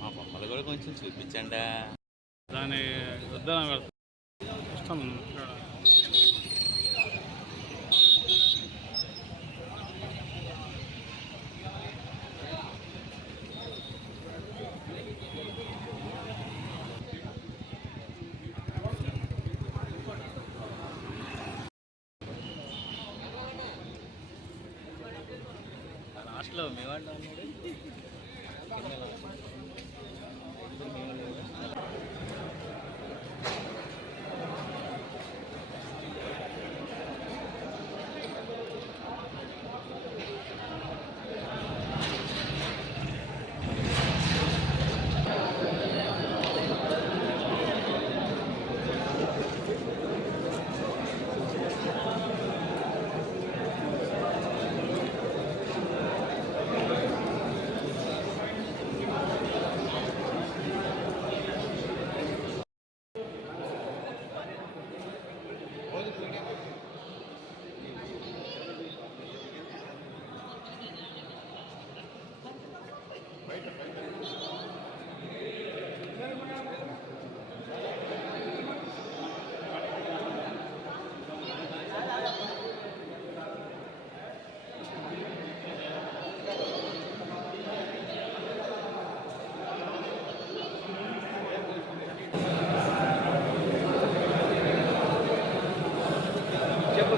మా బొమ్మలు కూడా కొంచెం చూపించండి. దాని వద్దన లాస్ట్లో మీ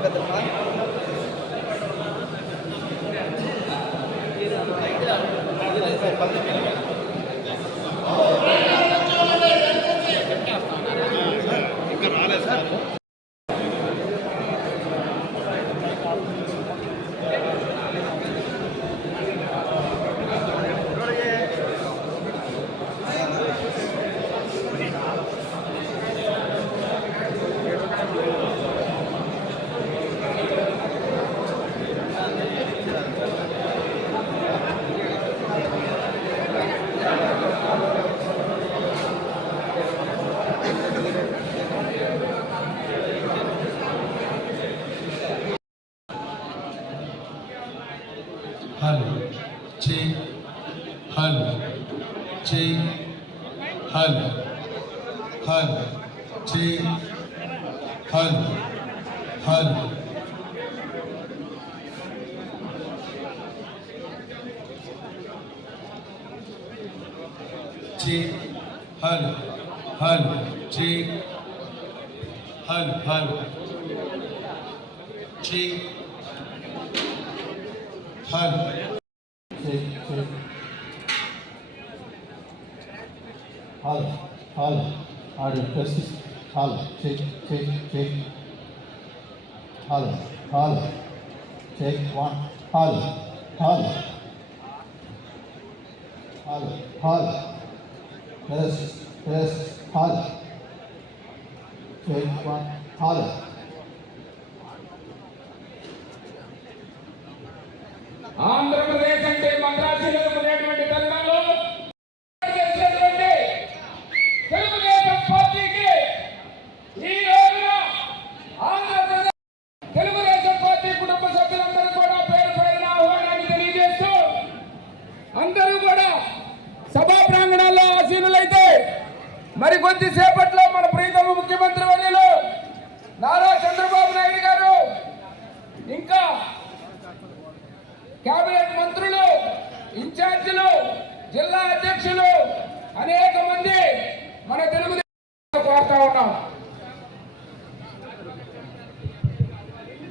వాళ్ళు ఉన్నాడు हल चे हल हल चे हल हल चे हल हल चे हल हल चे हल hala, hala, harder, justice, hala, shake, shake, shake, hala, hala, shake, one, hala, hala, hala, hala, press, press, hala, shake, one, hala. Andhra Pradesh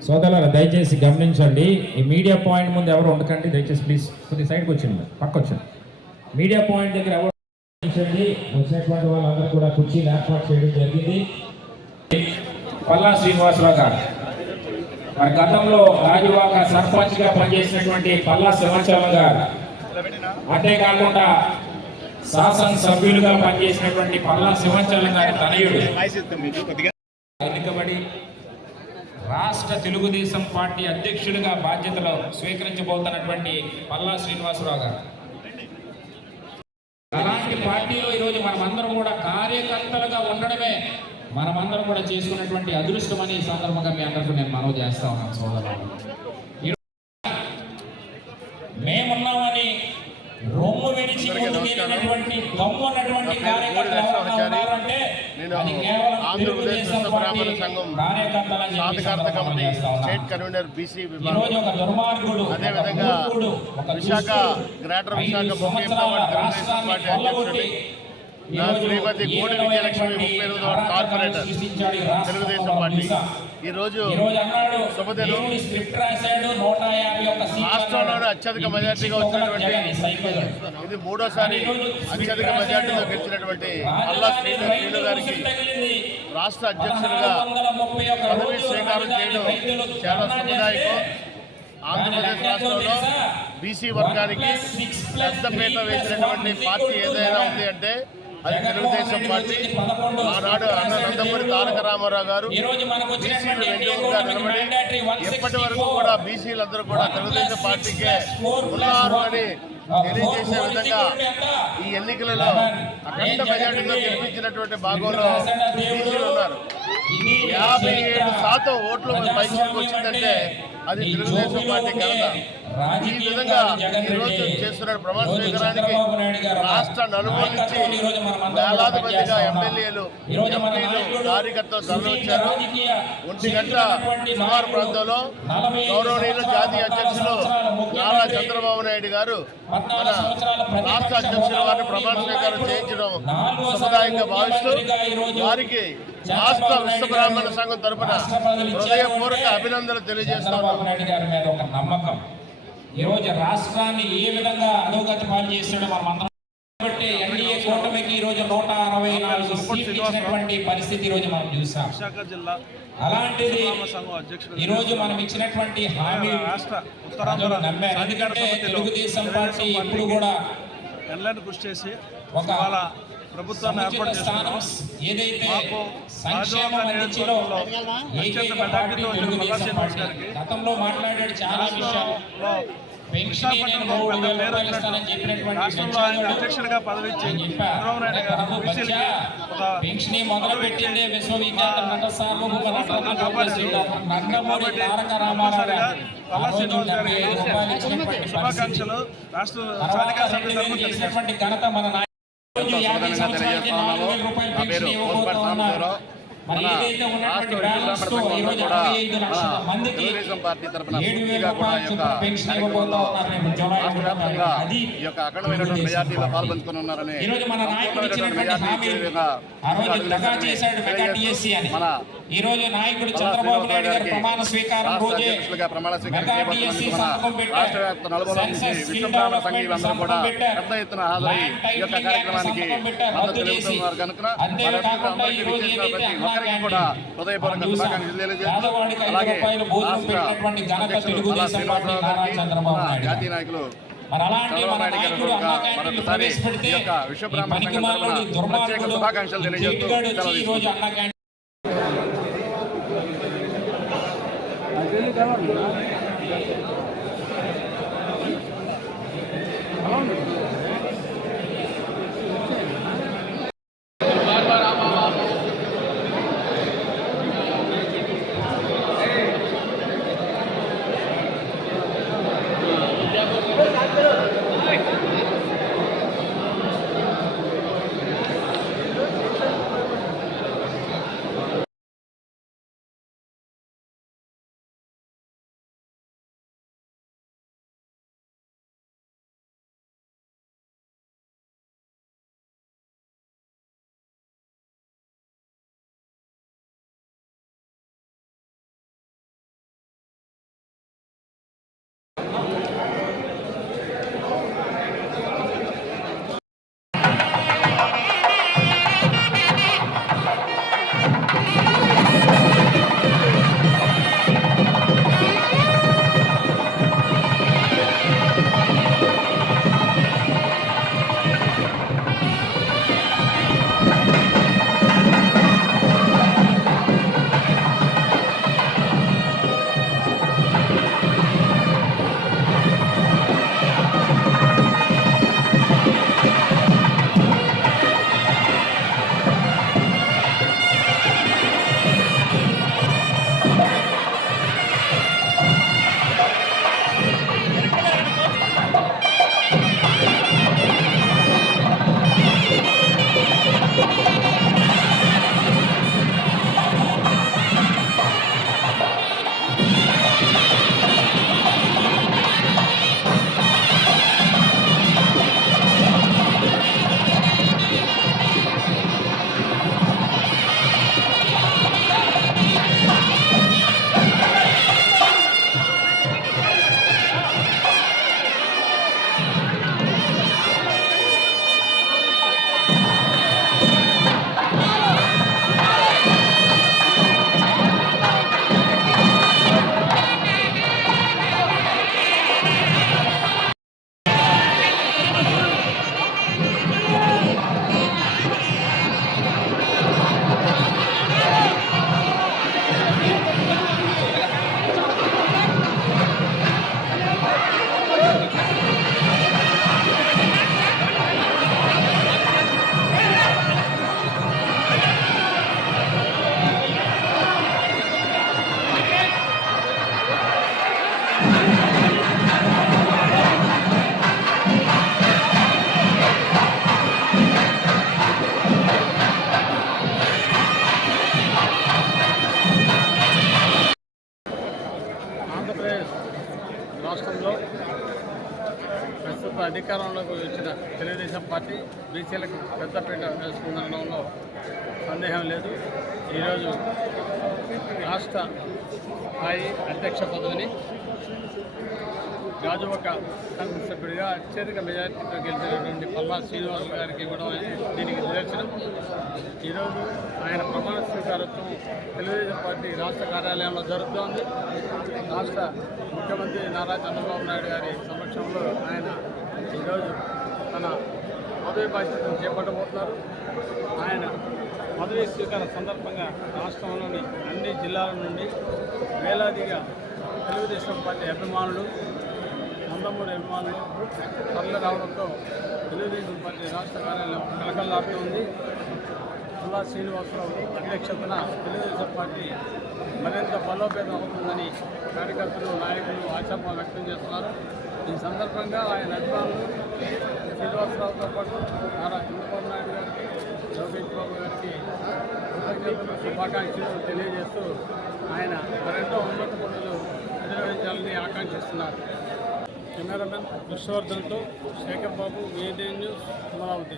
సోదరులారా దయచేసి గమనించండి. ఈ మీడియా పాయింట్ ముందు ఎవరు ఉండకండి. దయచేసి ప్లీజ్ కొద్ది సైడ్కి వచ్చింది పక్క వచ్చండి మీడియా పాయింట్ దగ్గర ఎవరు గమనించండి. వచ్చినటువంటి వాళ్ళందరూ కూడా కుర్చీలు ఏర్పాటు చేయడం జరిగింది. పల్లా శ్రీనివాసరావు గారు మరి గతంలో రాజువాక సర్పంచ్గా పనిచేసినటువంటి పల్లా సింహాచలం గారు అంతేకాకుండా శాసన సభ్యులుగా పనిచేసినటువంటి పల్లా సింహాచలం గారి తనయుడు ఎన్నికబడి రాష్ట్ర తెలుగుదేశం పార్టీ అధ్యక్షుడిగా బాధ్యతలు స్వీకరించబోతున్నటువంటి పల్లా శ్రీనివాసరావు గారు. అలాంటి పార్టీలో ఈరోజు మనమందరం కూడా కార్యకర్తలుగా ఉండడమే మనమందరం కూడా చేసుకున్నటువంటి అదృష్టం అని ఈ సందర్భంగా మీ అందరికీ నేను మనవి చేస్తా ఉన్నాను సోదరులు మేమున్నామని రొమ్ము విడిచి దమ్ము కార్యకర్తలు కేవలం ఆంధ్రప్రదేశ్ విశ్వ బ్రాహ్మణ సంఘం సాధికారత కమిటీ. స్టేట్ కన్వీనర్ బీసీ విభాగం. అదేవిధంగా విశాఖ గ్రేటర్ విశాఖ ముఖ్య తెలుగుదేశం పార్టీ ఈ నా శ్రీమతి కోడి విజయలక్ష్మి ముప్పై ఎనిమిదవ కార్పొరేటర్. తెలుగుదేశం పార్టీ. దిశ. ఈ రోజు ఈ రోజు అన్నాడు శుభదినం. దేవుడి స్క్రిప్ట్ రాశాడు నూట యాభై ఒక్క సీట్లు రాష్ట్రంలోనే అన్నాడు. అత్యధిక మెజార్టీగా వచ్చినటువంటి. ఇది మూడోసారి అత్యధిక మెజార్టీలో గెలిచినటువంటి అల్లా శ్రీను గారికి. రాష్ట్ర అధ్యక్షులుగా 431 పదవి స్వీకారం చేయడం చాలా చేస్తే ఆంధ్రప్రదేశ్ రాష్ట్రంలో బీసీ వర్గానికి పెద్దపీట వేసినటువంటి పార్టీ ఏదైనా ఉంది అంటే అది తెలుగుదేశం పార్టీ. ఆనాడు అన్న నందమూరి తారక రామారావు గారు ఈ రోజు మనకు బీసీలు వచ్చినటువంటి ఎన్డీఏ వెన్నుముగా కూటమికి నిలబడి mandatory 164 ఎప్పటి వరకు కూడా బీసీలందరూ కూడా తెలుగుదేశం పార్టీకే ఉన్నారు అని తెలియజేసే విధంగా ఈ ఎన్నికలలో అఖండ మెజార్టీలో గెలిపించినటువంటి భాగంలో బీసీలు ఉన్నారు. యాభై ఏడు శాతం ఓట్లు పైసలకు వచ్చిందంటే అది తెలుగుదేశం పార్టీ ఘనత. ఈ విధంగా ఈ రోజు చేస్తున్న ప్రమాణ స్వీకారానికి రాష్ట్ర నలుమూల నుంచి వేలాది మందిగా ఎమ్మెల్యేలు ఎంపీలు కార్యకర్తలు తరలివచ్చారు ఒంటి గంట సుమారు ప్రాంతంలో గౌరవనీయులు జాతీయ అధ్యక్షులు నారా చంద్రబాబు నాయుడు గారు మన రాష్ట్ర అధ్యక్షుల వారిని ప్రమాణ స్వీకారం చేయించడం శుభదాయంగా భావిస్తూ వారికి రాష్ట్ర విశ్వ బ్రాహ్మణ సంఘం తరపున హృదయపూర్వక అభినందనలు తెలియజేస్తా చంద్రబాబు ఉన్నాం నాయుడు గారి మీద ఒక నమ్మకం ఈ రోజు రాష్ట్రాన్ని ఏ విధంగా అధోగతి పాలు చేస్తాడో మనం అందరం కాబట్టి ఎన్డీఏ కూటమికి ఈ రోజు నూట అరవై నాలుగు సీట్లు ఇచ్చినటువంటి పరిస్థితి ఈ రోజు మనం చూసాం. అలాంటిది సంఘం అధ్యక్షుడు ఈ రోజు మనం ఇచ్చినటువంటి హామీ నమ్మారు. ఎందుకంటే తెలుగుదేశం పార్టీ ఎప్పుడు కూడా కృషి చేసి ఒక ప్రభుత్వాన్ని ఏర్పాటు చేస్తున్నాం మాకు నియోజకవర్గంలో అత్యంత మెజార్టీతో వచ్చిన గారికి రాష్ట్రంలో విశాఖపట్నంలో పెద్ద పేరు రాష్ట్రంలో ఆయన అధ్యక్షుడిగా పదవి ఇచ్చి చంద్రబాబు నాయుడు గారు బీసీలకి ఒక పల్లా శ్రీనివాస్ గారికి. శుభాకాంక్షలు. రాష్ట్ర స్థానిక వేలు తరఫున తెలియజేస్తాం ఘనత మన నాయకుడు యాభై మరి ఏదైతే ఉన్నటువంటి బ్యాలెన్స్తో ఈ రోజు అరవై ఐదు లక్షల మందికి తెలుగుదేశం పార్టీ తరపున ఏడు వేల రూపాయల చొప్పున పెన్షన్ ఇవ్వబోతా ఉన్నారు రేపు జూలై ఒకటో. అది ఈ రోజు మన నాయకుడు ఇచ్చినటువంటి విధంగా ఆ రోజు దగా చేశాడు మెగా టీఎస్సీ అని మన ఈ రోజు నాయకుడు పల్లా చంద్రబాబు నాయుడు గారి ప్రమాణ స్వీకారం రోజే మెగా టీఎస్సీ సంతకం పెట్టారు. సెన్సస్ స్కిల్ డెవలప్మెంట్ సంతకం ల్యాండ్ టైటిలింగ్ యాక్ట్ సంతకం రద్దు చేసి అంతేకాకుండా ఈ రోజు ఏదైతే క్యాంటీన్ కూడా హృదయపూర్వక. శుభాకాంక్షలు తెలియజేస్తూ అలాగే రూపాయలు భోజనం రాష్ట్ర పెట్టినటువంటి ఘనత అధ్యక్షులు పల్లా తెలుగుదేశం పార్టీ శ్రీనివాసరావు ప్రస్తుత అధికారంలోకి వచ్చిన తెలుగుదేశం పార్టీ బీసీలకు పెద్దపీట వేసుకుందనడంలో సందేహం లేదు. ఈరోజు రాష్ట్ర స్థాయి అధ్యక్ష పదవిని గాజువక కాంగ్రెస్ సభ్యుడిగా అత్యధిక మెజార్టీతో గెలిచినటువంటి పల్లా శ్రీనివాస్ గారికి ఇవ్వడం అనేది దీనికి నిదర్శనం. ఈరోజు ఆయన ప్రమాణ స్వీకారోత్సవం తెలుగుదేశం పార్టీ రాష్ట్ర కార్యాలయంలో జరుగుతోంది. రాష్ట్ర ముఖ్యమంత్రి నారా చంద్రబాబు నాయుడు గారి సమక్షంలో ఆయన ఈరోజు తన పదవి బాధ్యతను చేపట్టబోతున్నారు. ఆయన పదవి స్వీకార సందర్భంగా రాష్ట్రంలోని అన్ని జిల్లాల నుండి వేలాదిగా తెలుగుదేశం పార్టీ అభిమానులు నందమూరి అభిమానులు తరలి రావడంతో తెలుగుదేశం పార్టీ రాష్ట్ర కార్యాలయం కలకల్లాడుతోంది పుల్లా శ్రీనివాసరావు అధ్యక్షతన తెలుగుదేశం పార్టీ మరింత బలోపేతం అవుతుందని కార్యకర్తలు నాయకులు ఆశాభావం వ్యక్తం చేస్తున్నారు. ఈ సందర్భంగా ఆయన అభిమానులు శ్రీనివాసరావుతో పాటు నారా చంద్రబాబు నాయుడు గారికి లోకేష్ బాబు గారికి కృతజ్ఞతలు శుభాకాంక్షలు తెలియజేస్తూ ఆయన మరెంతో ఉన్నత పనులు నిర్వహించాలని ఆకాంక్షిస్తున్నారు. కెమెరామెన్ విశ్వవర్ధన్తో శేఖర్ బాబు ఏదే న్యూస్ అమరావతి